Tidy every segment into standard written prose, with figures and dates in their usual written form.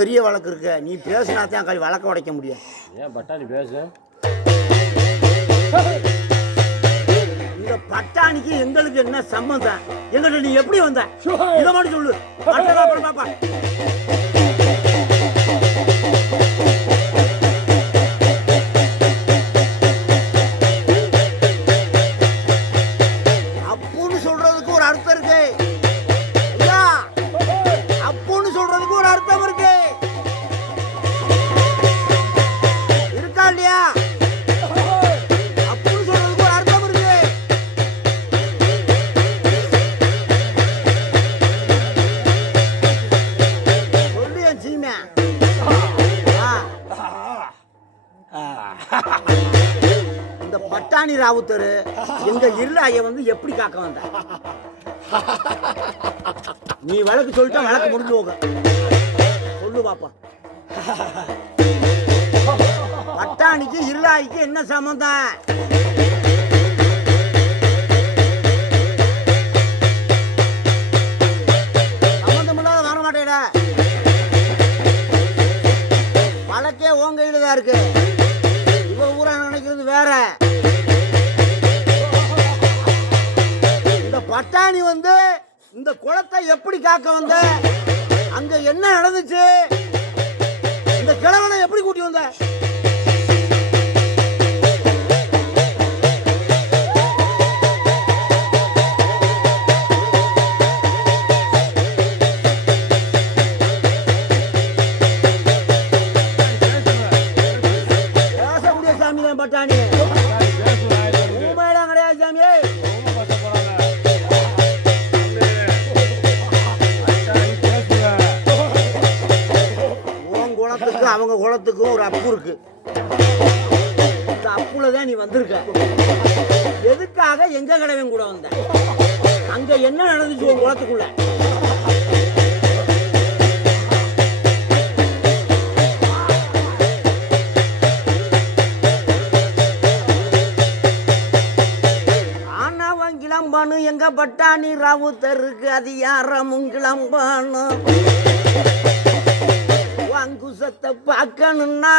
பெரிய வழக்கு இருக்கு, நீ பேசினா தான் கை வழக்க உடைக்க முடியும். ஏன் பட்டாணி பேசு? இந்த பட்டாணிக்கு எங்களுக்கு என்ன சம்பந்தம்? எங்கிட்ட நீ எப்படி வந்த? இதை மட்டும் சொல்லு. பாப்பா அப்புன்னு சொல்றதுக்கு ஒரு அர்த்தம் இருக்கு. அப்புன்னு சொல்றதுக்கு ஒரு அர்த்தம் இருக்கு. இருக்கா இல்லையா? அப்புன்னு சொல்றதுக்கு ஒரு அர்த்தம் இருக்கு. சொல்லு என் சீமை. இந்த பட்டாணி ராவுத்தர் எங்க இருளாய வந்து எப்படி காக்க வந்த? நீ வழக்கு சொல்லிட்டா வழக்கு முடிஞ்சு போக. சொல்லு பாப்பா. பட்டாணிக்கு இருளாய்க்கு என்ன சம்பந்தம்? சம்பந்தம் இல்லாத வர மாட்டேட. வழக்கே உன் கையில தான் இருக்கு. இவ ஊரா நினைக்கிறது வேற. இந்த பட்டாணி வந்து இந்த குளத்தை எப்படி காக்க வந்த? அங்க என்ன நடந்துச்சு? இந்த கிழவனை எப்படி கூட்டி வந்த? பேச முடிய சாமி தான் பட்டாணி. உண்மையிடம் கிடையாது சாமி. அவங்க குளத்துக்கும் ஒரு அப்பு இருக்கு. இந்த அப்புல தான் நீ வந்திருக்க. எதுக்காக எங்க கடவன் கூட வந்த? அங்க என்ன நடந்துச்சு உன் குளத்துக்குள்ள? ஆனவன் கிளம்பானு எங்க பட்டாணி ராவுத்தருக்கு அதிகாரமும் கிளம்பானு குலத்தை பார்க்கணும்னா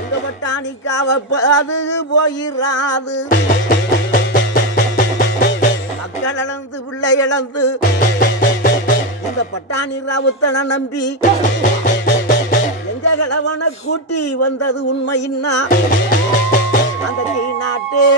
இந்த பட்டாணிக்காவ அது போயிராது. மக்கள் இழந்து பிள்ளை இழந்து இந்த பட்டாணி ராவுத்தனை நம்பி எங்க கிழவனை கூட்டி வந்தது உண்மையின்னா அந்த நாட்டே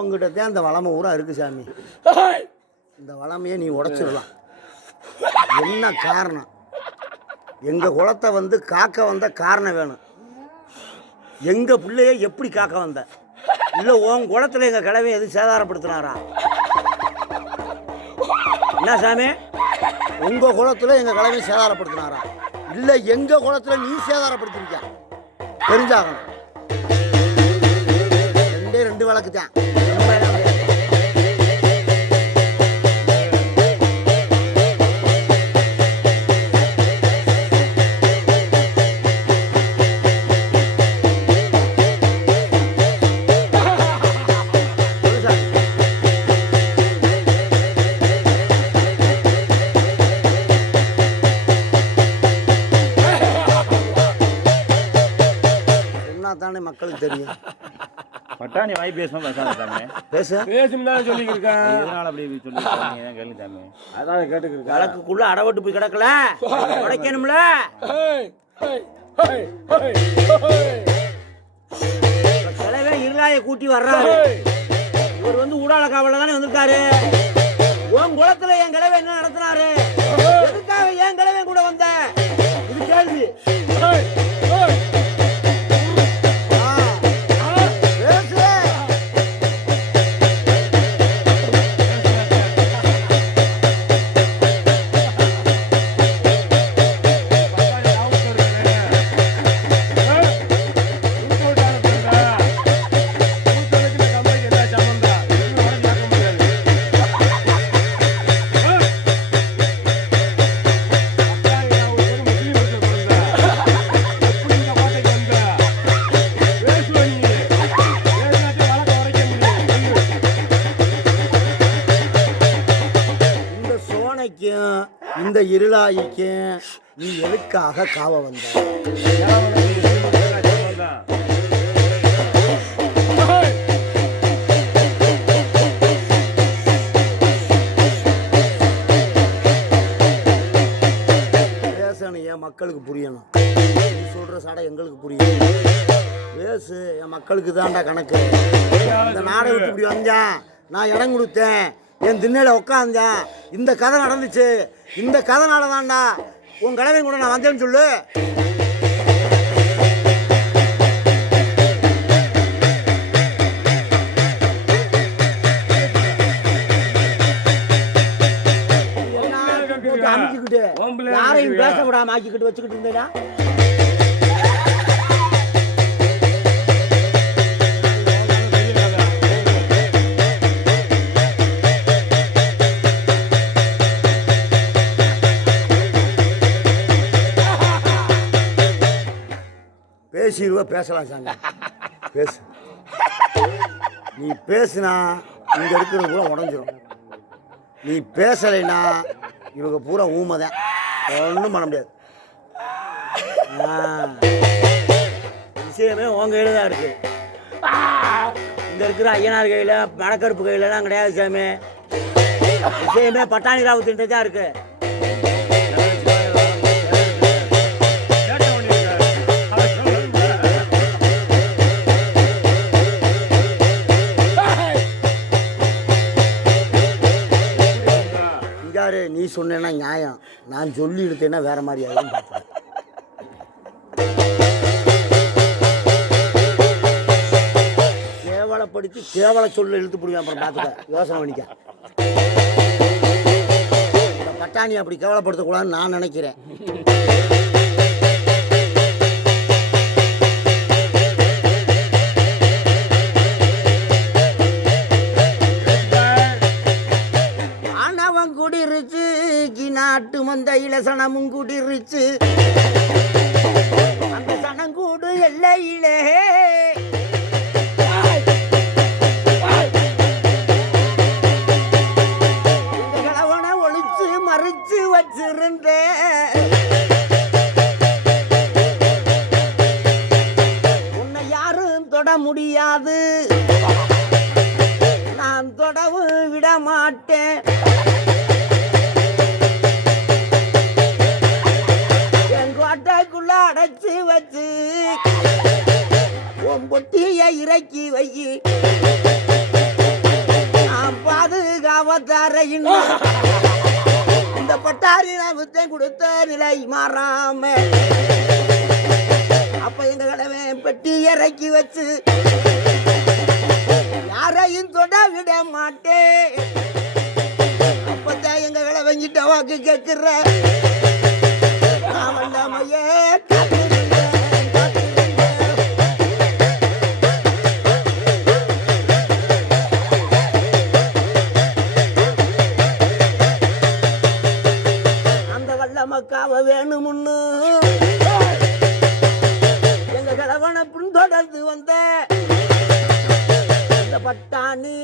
உங்ககிட்ட அந்த வளமை ஊரா இருக்கு சாமி. இந்த வளமையை நீ உடைச்சிடலாம். என்ன காரணம்? எங்க குலத்தை வந்து காக்க வந்த காரணம் வேணும். எங்க பிள்ளைய எப்படி காக்க வந்த? இல்ல உன் குளத்துல எங்க கிழவை எது சேதாரப்படுத்தினாரா? என்ன சாமி, உங்க குளத்துல எங்க கிழவை சேதாரப்படுத்தினாரா இல்ல எங்க குளத்துல நீ சேதாரப்படுத்திருக்கியா? தெரிஞ்சாகணும். ரெண்டு வழக்கு தான். தானே மக்களுக்கு தெரியும். பட்டாணி வாய் பேசுமா பேசாம பேசும் சொல்லிருக்கேன். இதனால அப்படி சொல்லிருக்கீங்க கேள்வி தாமே. அதான் கேட்டுக்கிட்டு வழக்குக்குள்ள அடவட்டு போய் கிடக்கல, உடைக்கணும்ல. கிழவே இருளாய கூட்டி வர்றாரு. இவர் வந்து ஊடால காவல தானே வந்திருக்காரு. உன் குளத்துல என் கிழவை என்ன நடத்தினாரு? எதுக்காக என் கிழவை கூட வந்த? இது கேள்வி. இந்த இருளாய்க்கும் நீ எதுக்காக காவ வந்த? பேசணும், என் மக்களுக்கு புரியணும். நீ சொல்ற சடை எங்களுக்கு புரியணும். பேசு, என் மக்களுக்கு தான்டா கணக்கு. இந்த நாடை விட்டு இப்படி வந்தேன், நான் இடம் கொடுத்தேன், என் திண்ணையில் உட்காந்தேன், இந்த கதை நடந்துச்சு, இந்த கதைனால தான்டா உன் கிழவை கூட நான் வந்தேன்னு சொல்லு. அமைச்சுக்கிட்டு யாரையும் பேச விடாம ஆக்கிக்கிட்டு வச்சுக்கிட்டு இருந்தேனா? பேசிடுவ, பேசலாம் சாமி, பேசு. நீ பேசுனா இங்கே இருக்கிறது பூரா உடஞ்சிரும். நீ பேசலைன்னா இவங்க பூரா ஊமைதான், ஒன்றும் பண்ண முடியாது. விஷயமே உன் கையில் தான் இருக்குது. இங்கே இருக்கிற ஐயனார் கையில் மடக்கருப்பு கையிலலாம் கிடையாது சாமி. விஷயமே பட்டாணி ராவுத்தின்ட்டு தான் இருக்குது. நீ சொன்னா நியாயம், நான் சொல்லி எடுத்தேன்னா வேற மாதிரி ஆகும் பார்த்துக்க. கேவலப்படுத்தி கேவல சொல்ல இழுத்து பிடிக்கும், அப்புறம் பார்த்துக்க, யோசனை பண்ணிக்க. இந்த பட்டாணி அப்படி கேவலப்படுத்தக்கூடாதுன்னு நான் நினைக்கிறேன். ஆனவன் குடிருச்சு நாட்டு மந்தையில சனமும் குடிருச்சு, அந்த சனங்கூடு எல்லையிலே மறைச்சு வச்சிருந்தேன். உன்னை யாரும் தொட முடியாது, நான் தொடவும் விட மாட்டேன். என் கோட்டைக்குள்ள அடைச்சு வச்சு உன் பொட்டியை இறக்கி வை, நான் பாதுகாவத்தாரையின் இந்த பட்டாரி நான் கொடுத்த நிலை மாறாம. அப்ப எங்க கடவை பெட்டி இறக்கி வச்சு யாரையும் தொட விட மாட்டேன். அப்பதான் எங்க கடவைங்கிட்ட வாக்கு கேட்கிற நான் வந்தாமையே மக்காவ வேணுமுன்னு எங்க கிழவனை பின்தொடர்ந்து வந்த இந்த பட்டாணி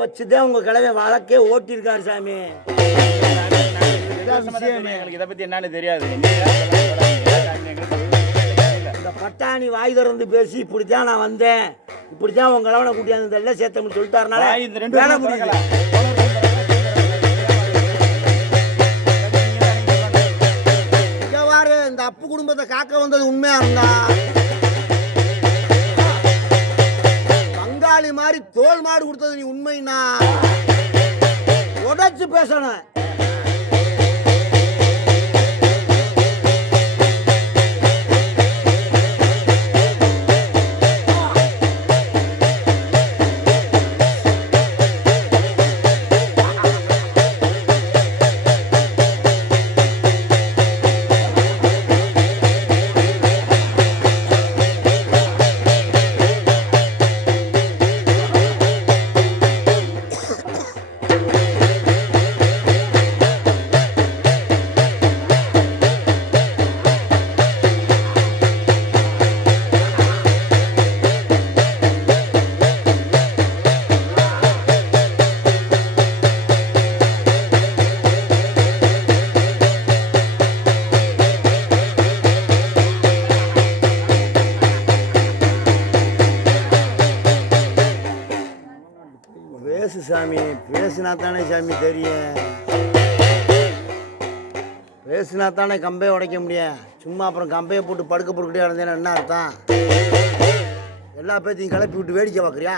வச்சுதான் உங்க கிழமை வழக்கே ஓட்டிருக்காரு சாமி. இதை பத்தி என்னன்னு தெரியாது. இந்த பட்டாணி வாய் திறந்து பேசி இப்படித்தான் நான் வந்தேன், இப்படித்தான் உங்க கிழவனை கூட்டியாந்து எல்லாம் சேர்த்தம்னு சொல்லிட்டாருனால வேலை முடியல. இந்த அப்பு குடும்பத்தை காக்க வந்தது உண்மையா இருந்தா மாதிரி தோல் மாடு கொடுத்தது நீ உண்மைனா உடைச்சு பேசணும். பேசு சாமி, பேசுனா தானே சாமி தெரியும். பேசுனா தானே கம்பையை உடைக்க முடியும். சும்மா அப்புறம் கம்பையை போட்டு படுக்க பொறுக்கிட்டே இருந்தேன்னா என்ன அர்த்தம்? எல்லா பேத்தையும் கிளப்பி விட்டு வேடிக்கை பார்க்குறியா?